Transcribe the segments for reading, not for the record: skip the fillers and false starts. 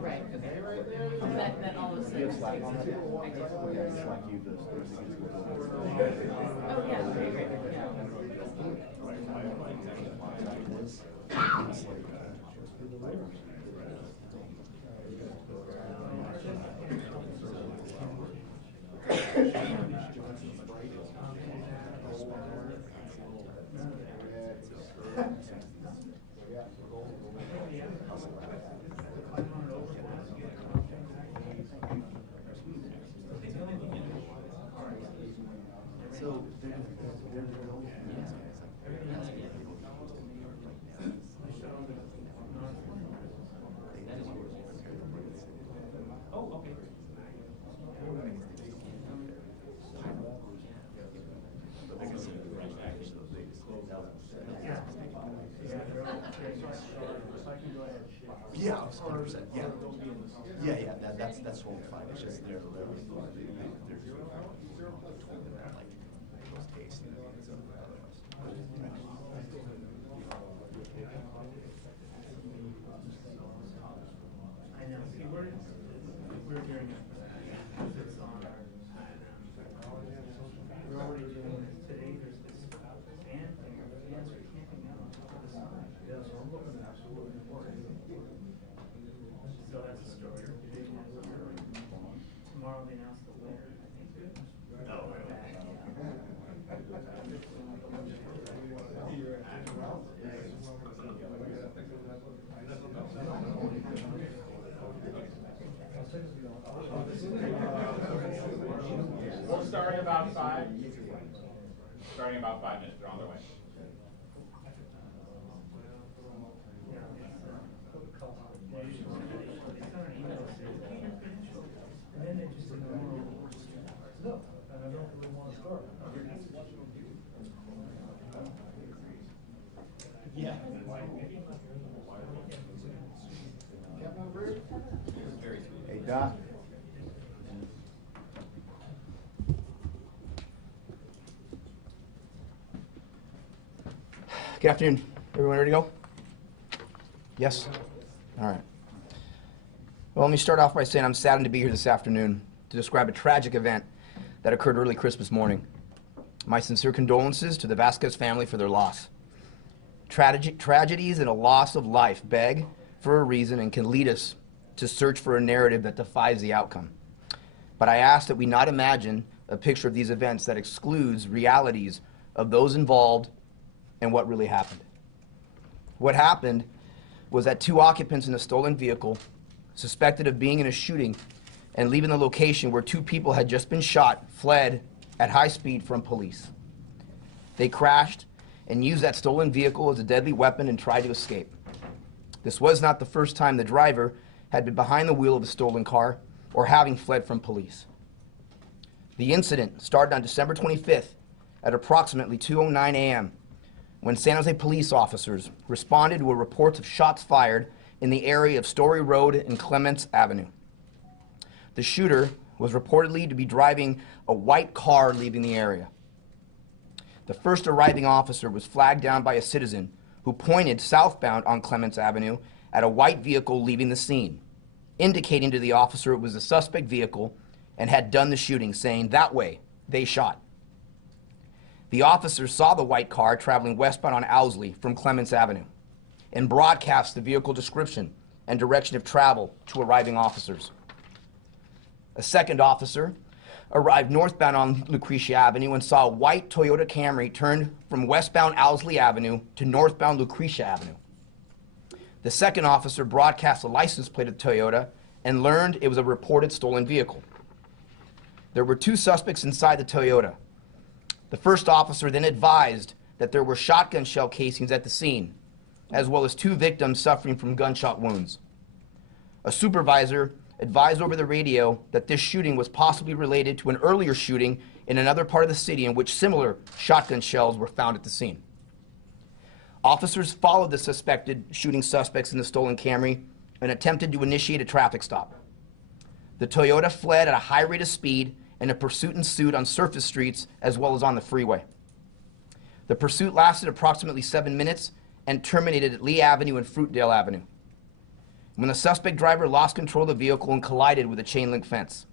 Right, okay. That all of a sudden. Oh, yeah, very great, yeah. Yeah, 100%. Yeah, yeah. That's totally fine. It's just they're literally there's like those tastes and so I know. See, we're doing it. It's on our. We're already doing this today. There's this band thing. The bands are camping out on top of the sign. Yeah, so I'm looking absolutely for it. So that's the story. Tomorrow they announce the winner. I think. no, We'll start in about 5. Starting in about 5 minutes. They're on their way. And then they just said, no, and I don't really want to start. yeah. Hey, Doc. Good afternoon. Everyone ready to go? Yes? All right. Well, let me start off by saying I'm saddened to be here this afternoon to describe a tragic event that occurred early Christmas morning. My sincere condolences to the Vasquez family for their loss. Tragedies and a loss of life beg for a reason and can lead us to search for a narrative that defies the outcome. But I ask that we not imagine a picture of these events that excludes realities of those involved and what really happened. What happened was that two occupants in a stolen vehicle, suspected of being in a shooting and leaving the location where two people had just been shot, fled at high speed from police. They crashed and used that stolen vehicle as a deadly weapon and tried to escape. This was not the first time the driver had been behind the wheel of a stolen car or having fled from police. The incident started on December 25th at approximately 2:09 a.m. when San Jose police officers responded to a report of shots fired in the area of Story Road and Clements Avenue. The shooter was reportedly to be driving a white car leaving the area. The first arriving officer was flagged down by a citizen who pointed southbound on Clements Avenue at a white vehicle leaving the scene, indicating to the officer it was a suspect vehicle and had done the shooting, saying, "That way, they shot." The officer saw the white car traveling westbound on Owsley from Clements Avenue and broadcast the vehicle description and direction of travel to arriving officers. A second officer arrived northbound on Lucretia Avenue and saw a white Toyota Camry turn from westbound Owsley Avenue to northbound Lucretia Avenue. The second officer broadcast the license plate of Toyota and learned it was a reported stolen vehicle. There were two suspects inside the Toyota. The first officer then advised that there were shotgun shell casings at the scene, as well as two victims suffering from gunshot wounds. A supervisor advised over the radio that this shooting was possibly related to an earlier shooting in another part of the city in which similar shotgun shells were found at the scene. Officers followed the suspected shooting suspects in the stolen Camry and attempted to initiate a traffic stop. The Toyota fled at a high rate of speed, and a pursuit ensued on surface streets as well as on the freeway. The pursuit lasted approximately 7 minutes and terminated at Lee Avenue and Fruitdale Avenue, when the suspect driver lost control of the vehicle and collided with a chain link fence.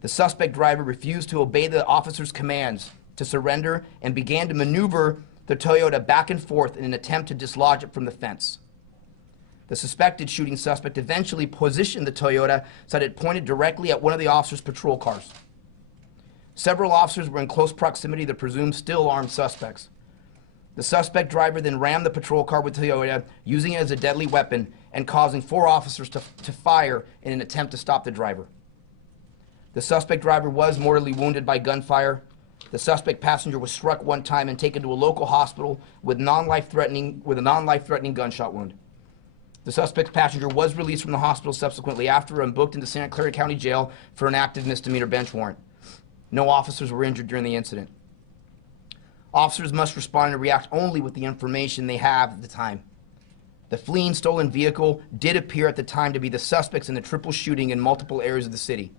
The suspect driver refused to obey the officer's commands to surrender and began to maneuver the Toyota back and forth in an attempt to dislodge it from the fence. The suspected shooting suspect eventually positioned the Toyota so that it pointed directly at one of the officer's patrol cars. Several officers were in close proximity to the presumed still armed suspects. The suspect driver then rammed the patrol car with Toyota, using it as a deadly weapon and causing 4 officers to fire in an attempt to stop the driver. The suspect driver was mortally wounded by gunfire. The suspect passenger was struck one time and taken to a local hospital with a non-life-threatening gunshot wound. The suspect passenger was released from the hospital subsequently after and booked into Santa Clara County Jail for an active misdemeanor bench warrant. No officers were injured during the incident. Officers must respond and react only with the information they have at the time. The fleeing stolen vehicle did appear at the time to be the suspects in the triple shooting in multiple areas of the city,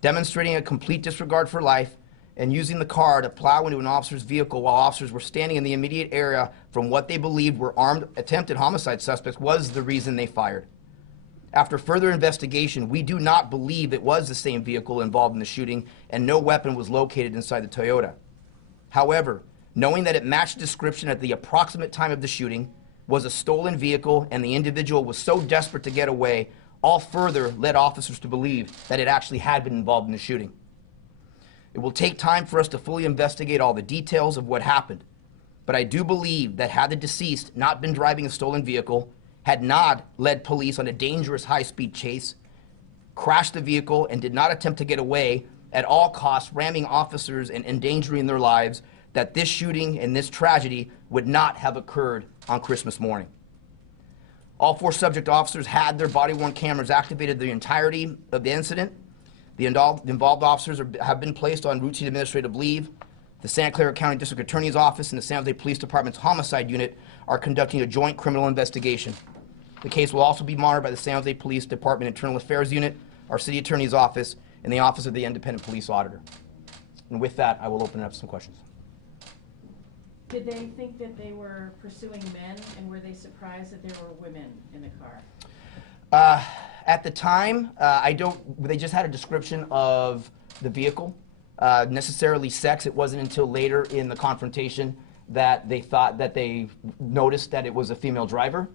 demonstrating a complete disregard for life and using the car to plow into an officer's vehicle while officers were standing in the immediate area from what they believed were armed attempted homicide suspects was the reason they fired. After further investigation, we do not believe it was the same vehicle involved in the shooting, and no weapon was located inside the Toyota. However, knowing that it matched description at the approximate time of the shooting, was a stolen vehicle, and the individual was so desperate to get away, all further led officers to believe that it actually had been involved in the shooting. It will take time for us to fully investigate all the details of what happened, but I do believe that had the deceased not been driving a stolen vehicle, had not led police on a dangerous high-speed chase, crashed the vehicle, and did not attempt to get away at all costs, ramming officers and endangering their lives, that this shooting and this tragedy would not have occurred on Christmas morning. All 4 subject officers had their body-worn cameras activated the entirety of the incident. The involved officers have been placed on routine administrative leave. The Santa Clara County District Attorney's Office and the San Jose Police Department's Homicide Unit are conducting a joint criminal investigation. The case will also be monitored by the San Jose Police Department Internal Affairs Unit, our City Attorney's Office, and the Office of the Independent Police Auditor. And with that, I will open it up to some questions. Did they think that they were pursuing men, and were they surprised that there were women in the car? At the time, they just had a description of the vehicle, necessarily sex. It wasn't until later in the confrontation that they noticed that it was a female driver.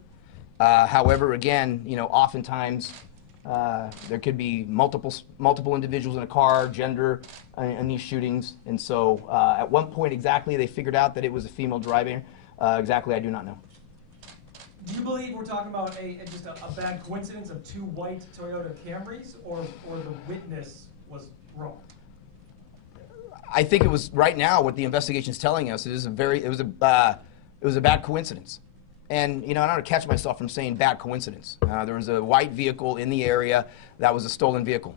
However, again, oftentimes there could be multiple individuals in a car, gender in these shootings. And so at one point exactly they figured out that it was a female driving. Exactly, I do not know. Do you believe we're talking about just a bad coincidence of two white Toyota Camrys, or the witness was wrong? I think it was right now what the investigation is telling us is it was a bad coincidence. And I don't want to catch myself from saying bad coincidence. There was a white vehicle in the area that was a stolen vehicle.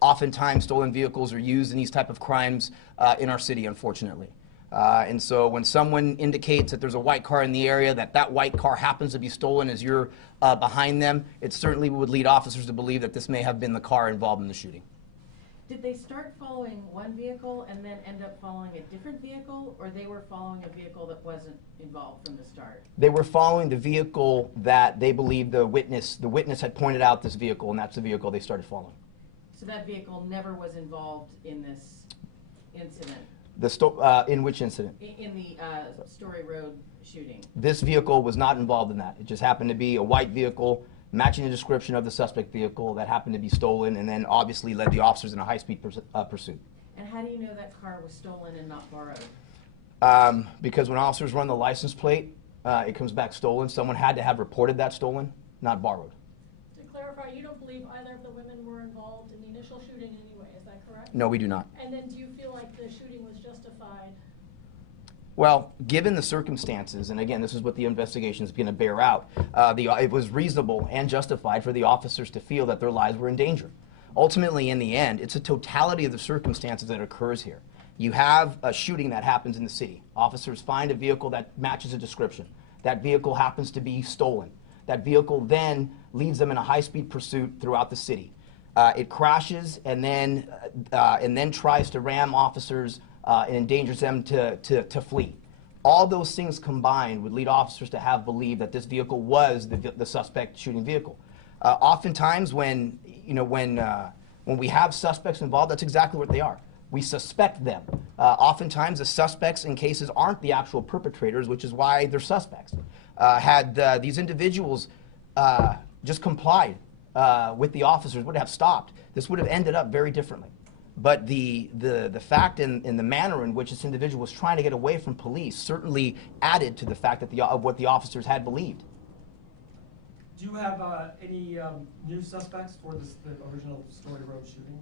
Oftentimes, stolen vehicles are used in these type of crimes in our city, unfortunately. And so when someone indicates that there's a white car in the area, that white car happens to be stolen as you're behind them, it certainly would lead officers to believe that this may have been the car involved in the shooting. Did they start following one vehicle and then end up following a different vehicle, or they were following a vehicle that wasn't involved from the start? They were following the vehicle that they believed the witness had pointed out this vehicle, and that's the vehicle they started following. So that vehicle never was involved in this incident? In which incident? In the Story Road shooting. This vehicle was not involved in that. It just happened to be a white vehicle matching the description of the suspect vehicle that happened to be stolen, and then obviously led the officers in a high-speed pursuit. And how do you know that car was stolen and not borrowed? Because when officers run the license plate, it comes back stolen. Someone had to have reported that stolen, not borrowed. To clarify, you don't believe either of the women were involved in the initial shooting anyway, is that correct? No, we do not. And then do you feel like the shooting was justified? Well, given the circumstances, and again, this is what the investigation is going to bear out, it was reasonable and justified for the officers to feel that their lives were in danger. Ultimately, in the end, it's a totality of the circumstances that occurs here. You have a shooting that happens in the city. Officers find a vehicle that matches a description. That vehicle happens to be stolen. That vehicle then leads them in a high-speed pursuit throughout the city. It crashes and then tries to ram officers and endangers them to flee. All those things combined would lead officers to have believed that this vehicle was the suspect shooting vehicle. Oftentimes, when we have suspects involved, that's exactly what they are. We suspect them. Oftentimes, the suspects in cases aren't the actual perpetrators, which is why they're suspects. Had these individuals just complied with the officers, would have stopped, this would have ended up very differently. But the fact and the manner in which this individual was trying to get away from police certainly added to the fact that of what the officers had believed. Do you have any new suspects for the original Story Road shooting?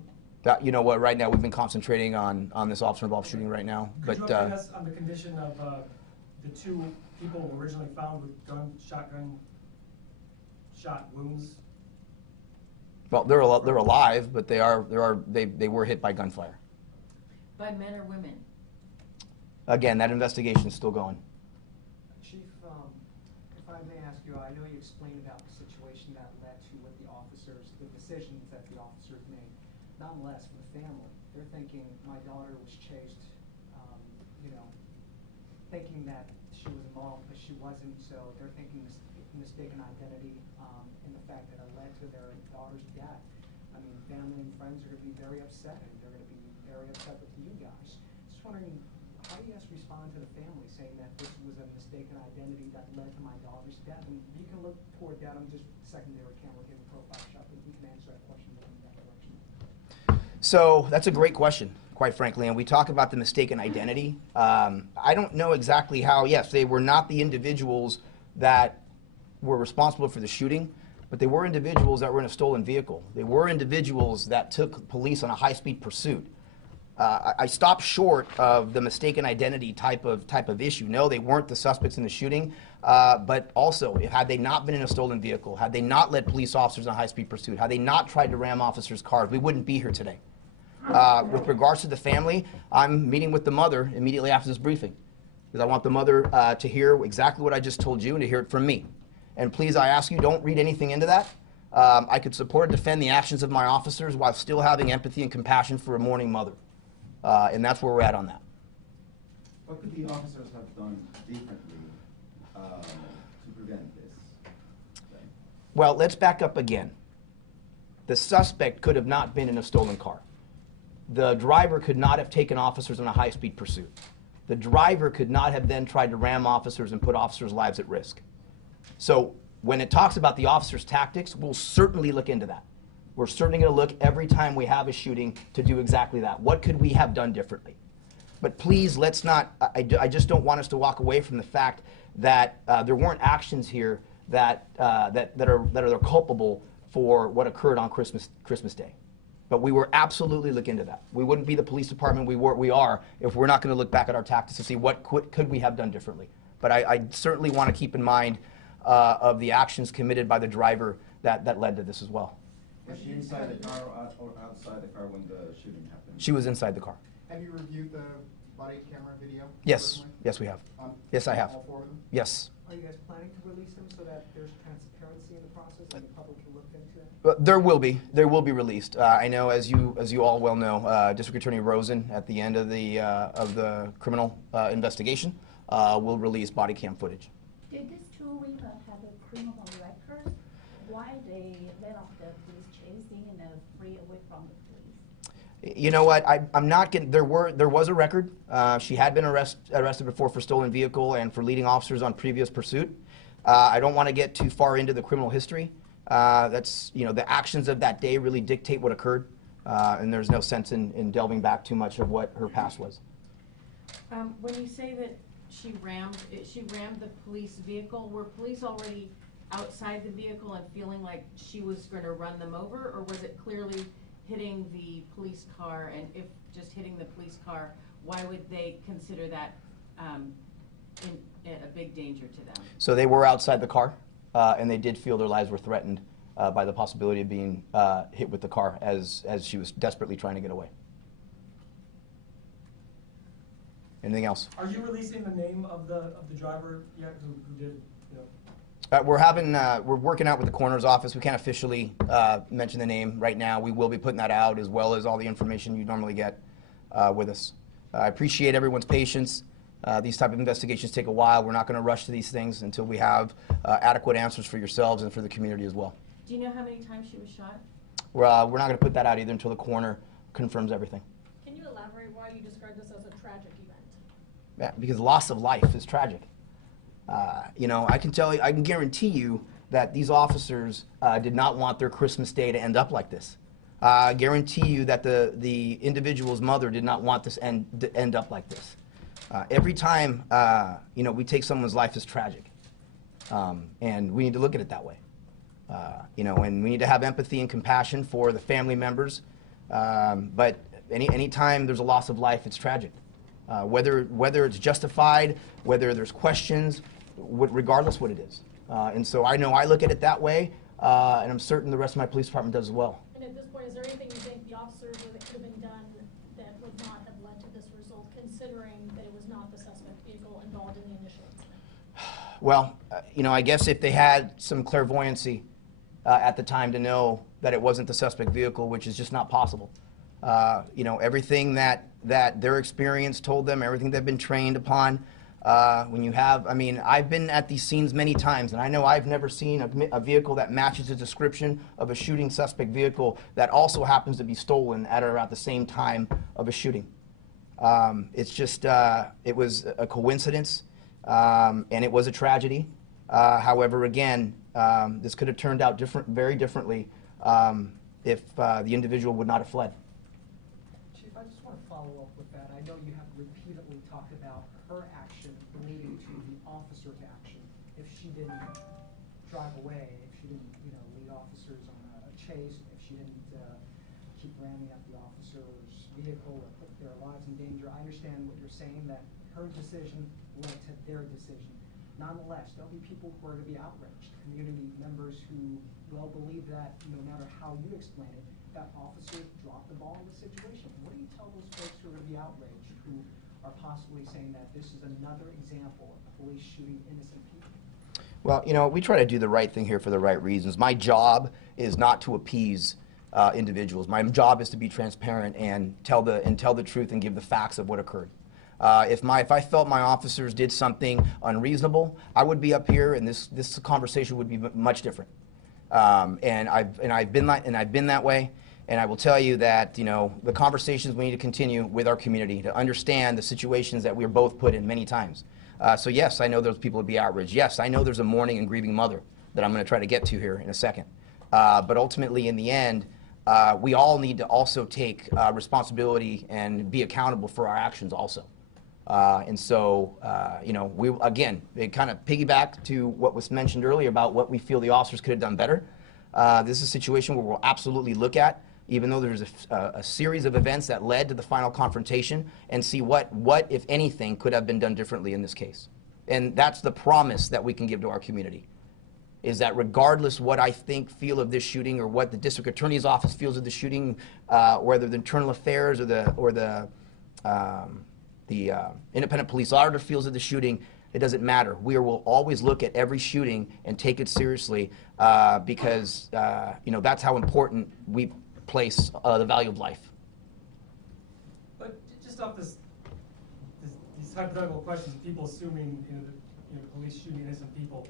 You know what? Right now, we've been concentrating on this officer-involved shooting right now. Could you update us on the condition of the two people originally found with shotgun shot wounds? Well, they're alive, but they were hit by gunfire. By men or women? Again, that investigation is still going. Chief, if I may ask you, I know you explained about the situation that led to what the decisions that the officers made. Nonetheless, for the family, they're thinking, my daughter was chased, thinking that she was involved, but she wasn't, so they're thinking mistaken identity, and the fact that it led to their daughter's death. I mean, family and friends are going to be very upset, and they're going to be very upset with you guys. Just wondering, how do you guys respond to the family saying that this was a mistaken identity that led to my daughter's death? And you can look toward that. I'm just secondary camera getting profile shot, but you can answer that question in that direction. So that's a great question, quite frankly, and we talk about the mistaken identity. I don't know exactly how, yes, they were not the individuals that were responsible for the shooting, but they were individuals that were in a stolen vehicle. They were individuals that took police on a high-speed pursuit. I stopped short of the mistaken identity type of issue. No, they weren't the suspects in the shooting, but also, had they not been in a stolen vehicle, had they not led police officers on a high-speed pursuit, had they not tried to ram officers' cars, we wouldn't be here today. With regards to the family, I'm meeting with the mother immediately after this briefing, because I want the mother to hear exactly what I just told you and to hear it from me. And please, I ask you, don't read anything into that. I could support and defend the actions of my officers while still having empathy and compassion for a mourning mother. And that's where we're at on that. What could the officers have done differently to prevent this? Okay. Well, let's back up again. The suspect could have not been in a stolen car. The driver could not have taken officers on a high-speed pursuit. The driver could not have then tried to ram officers and put officers' lives at risk. So when it talks about the officers' tactics, we'll certainly look into that. We're certainly going to look every time we have a shooting to do exactly that. What could we have done differently? But please, let's not, I just don't want us to walk away from the fact that there weren't actions here that are culpable for what occurred on Christmas Day. But we were absolutely look into that. We wouldn't be the police department we are if we're not going to look back at our tactics to see what could we have done differently. But I certainly want to keep in mind of the actions committed by the driver that led to this as well. Was she inside the car or outside the car when the shooting happened? She was inside the car. Have you reviewed the body camera video? Yes. personally? Yes, we have. Yes, I have. All four of them? Yes. Are you guys planning to release them so that there's transparency in the process and the public can look into it? There will be. There will be released. I know, as you all well know, District Attorney Rosen, at the end of the criminal investigation, will release body cam footage. Did these two women have a criminal record? Why they let off the police chasing and free away from the police? You know what? I'm not getting. There was a record. She had been arrested before for stolen vehicle and for leading officers on previous pursuit. I don't want to get too far into the criminal history. That's, the actions of that day really dictate what occurred, and there's no sense in delving back too much of what her past was. When you say that she rammed the police vehicle, were police already outside the vehicle and feeling like she was going to run them over, or was it clearly hitting the police car? And if just hitting the police car, why would they consider that a big danger to them? So they were outside the car, and they did feel their lives were threatened by the possibility of being hit with the car as she was desperately trying to get away. Anything else? Are you releasing the name of the driver yet who did, We're working out with the coroner's office. We can't officially mention the name right now. We will be putting that out, as well as all the information you normally get with us. I appreciate everyone's patience. These type of investigations take a while. We're not going to rush to these things until we have adequate answers for yourselves and for the community as well. Do you know how many times she was shot? We're not going to put that out either until the coroner confirms everything. Can you elaborate why you described this as a tragic event? Yeah, because loss of life is tragic. I can guarantee you that these officers did not want their Christmas Day to end up like this. I guarantee you that the individual's mother did not want this to end up like this. Every time, we take someone's life as tragic. And we need to look at it that way. And we need to have empathy and compassion for the family members. But any time there's a loss of life, it's tragic. Whether it's justified, whether there's questions, regardless what it is. And so I know I look at it that way, and I'm certain the rest of my police department does as well. And at this point, is there anything you think the officers or that could have been done that would not have led to this result, considering that it was not the suspect vehicle involved in the initial incident? Well, I guess if they had some clairvoyancy at the time to know that it wasn't the suspect vehicle, which is just not possible. Everything that their experience told them, everything they've been trained upon. I've been at these scenes many times, and I know I've never seen a vehicle that matches the description of a shooting suspect vehicle that also happens to be stolen at or at the same time of a shooting. It's just, it was a coincidence, and it was a tragedy. However, again, this could have turned out very differently if the individual would not have fled. Chief, I just want to follow up with that. I know you have repeatedly talked about her action leading to the officer's action. If she didn't drive away, if she didn't, lead officers on a chase, if she didn't keep ramming at the officer's vehicle or put their lives in danger, I understand what you're saying, that her decision led to their decision. Nonetheless, there'll be people who are going to be outraged, community members who will believe that, no matter how you explain it, that officer dropped the ball in the situation. What do you tell those folks who are going to be outraged, who are possibly saying that this is another example of police shooting innocent people? Well, we try to do the right thing here for the right reasons. My job is not to appease individuals. My job is to be transparent and tell the truth and give the facts of what occurred. If I felt my officers did something unreasonable, I would be up here, and this conversation would be much different. And I've been that way. And I will tell you that the conversations we need to continue with our community to understand the situations that we're both put in many times. So yes, I know those people would be outraged. Yes, I know there's a mourning and grieving mother that I'm going to try to get to here in a second. But ultimately, in the end, we all need to also take responsibility and be accountable for our actions also. And so, you know, again, it kind of piggyback to what was mentioned earlier about what we feel the officers could have done better. This is a situation where we'll absolutely look at, even though there's a series of events that led to the final confrontation, and see what, if anything, could have been done differently in this case. And that's the promise that we can give to our community, is that regardless what I feel of this shooting, or what the district attorney's office feels of the shooting, whether the internal affairs or the independent police auditor feels of the shooting, it doesn't matter. We will always look at every shooting and take it seriously, because you know, that's how important we place the value of life. But just off these hypothetical questions, people assuming, you know, the police shooting innocent people.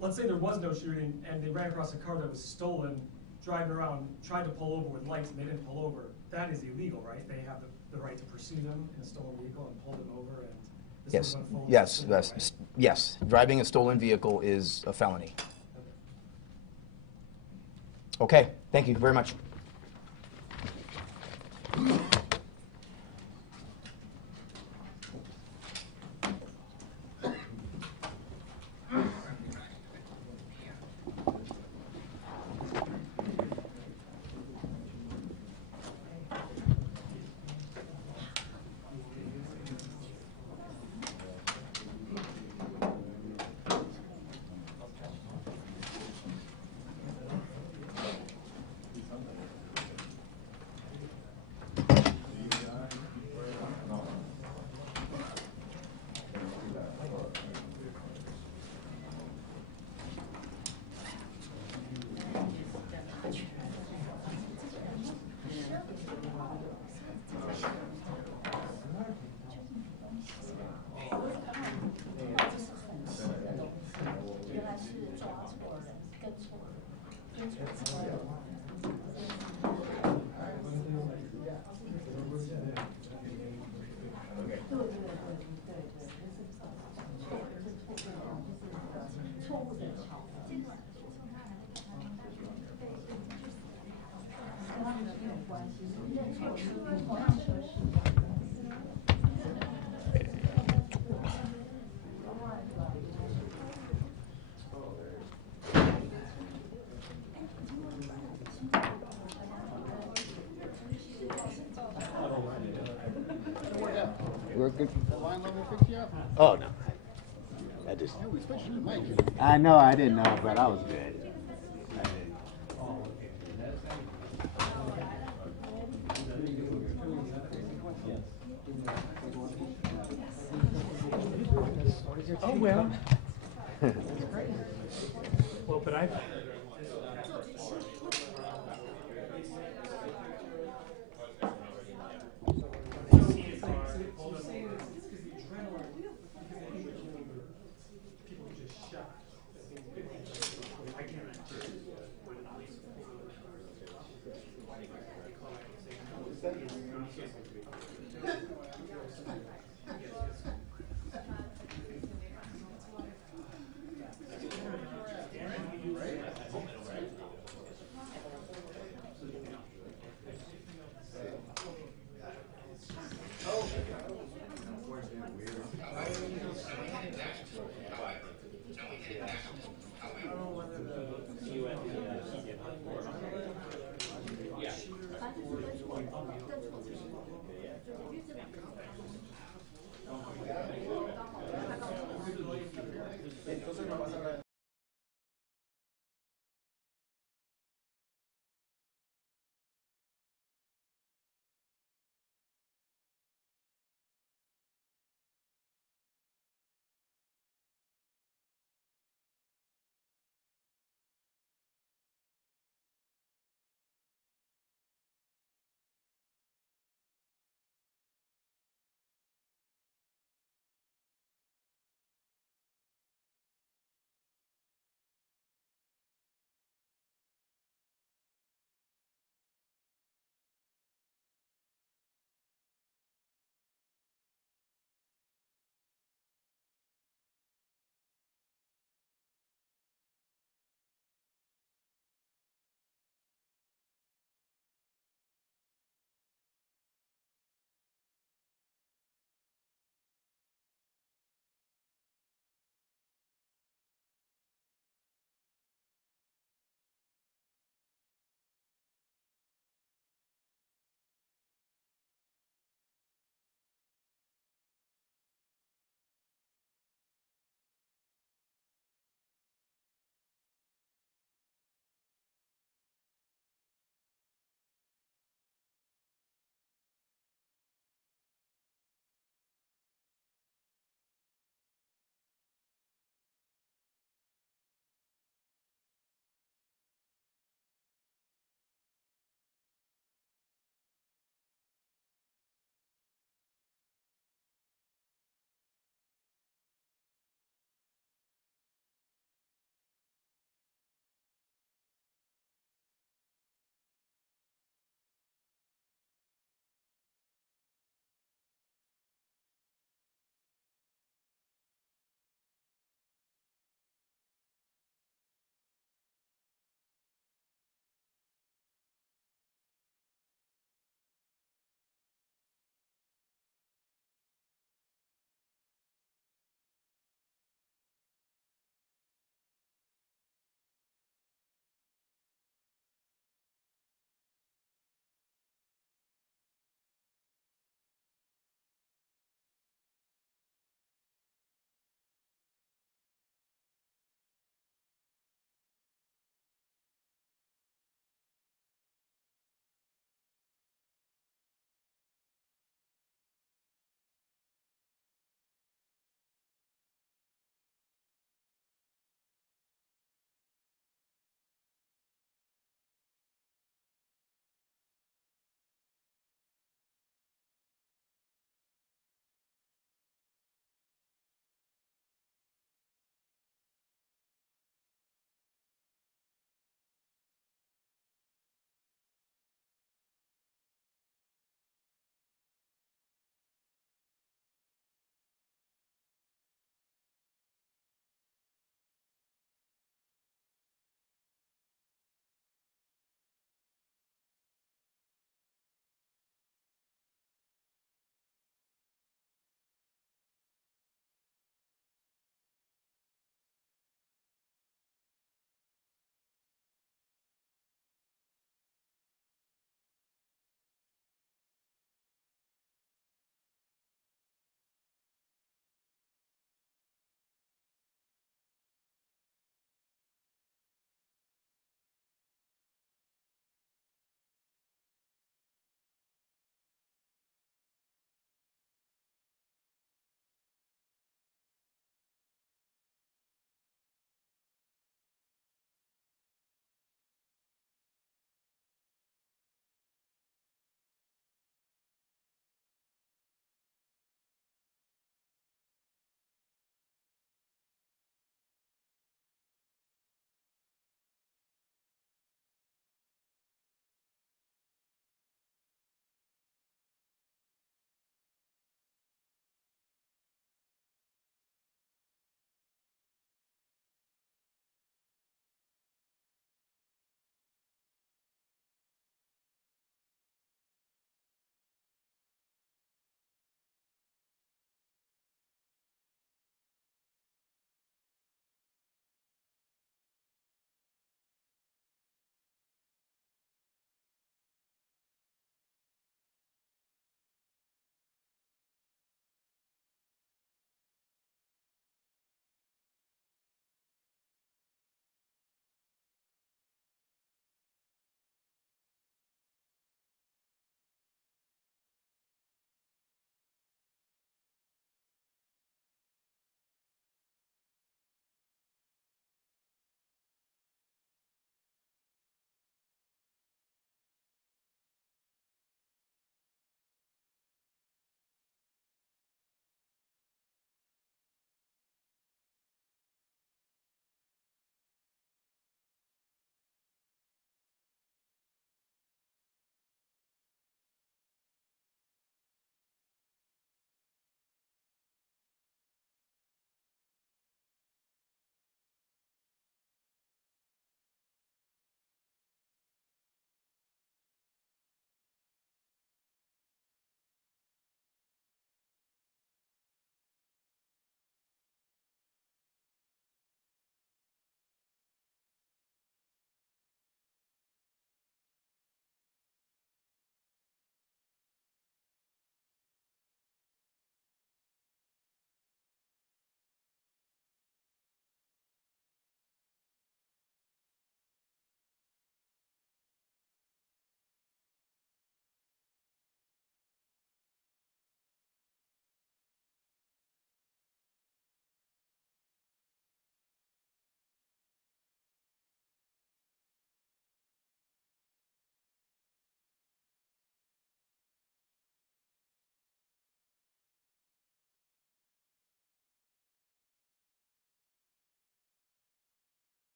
Let's say there was no shooting and they ran across a car that was stolen, driving around, tried to pull over with lights, and they didn't pull over. That is illegal, right? They have the right to pursue them in a stolen vehicle and pull them over, and this Yes, would unfold yes, similar, yes, right? yes. Driving a stolen vehicle is a felony. Okay, thank you very much. We're good. The line level pick you up? Oh, no. I just. Yeah, we switched the mic. I know, I didn't know, but I was good. Oh, well. Well, but I've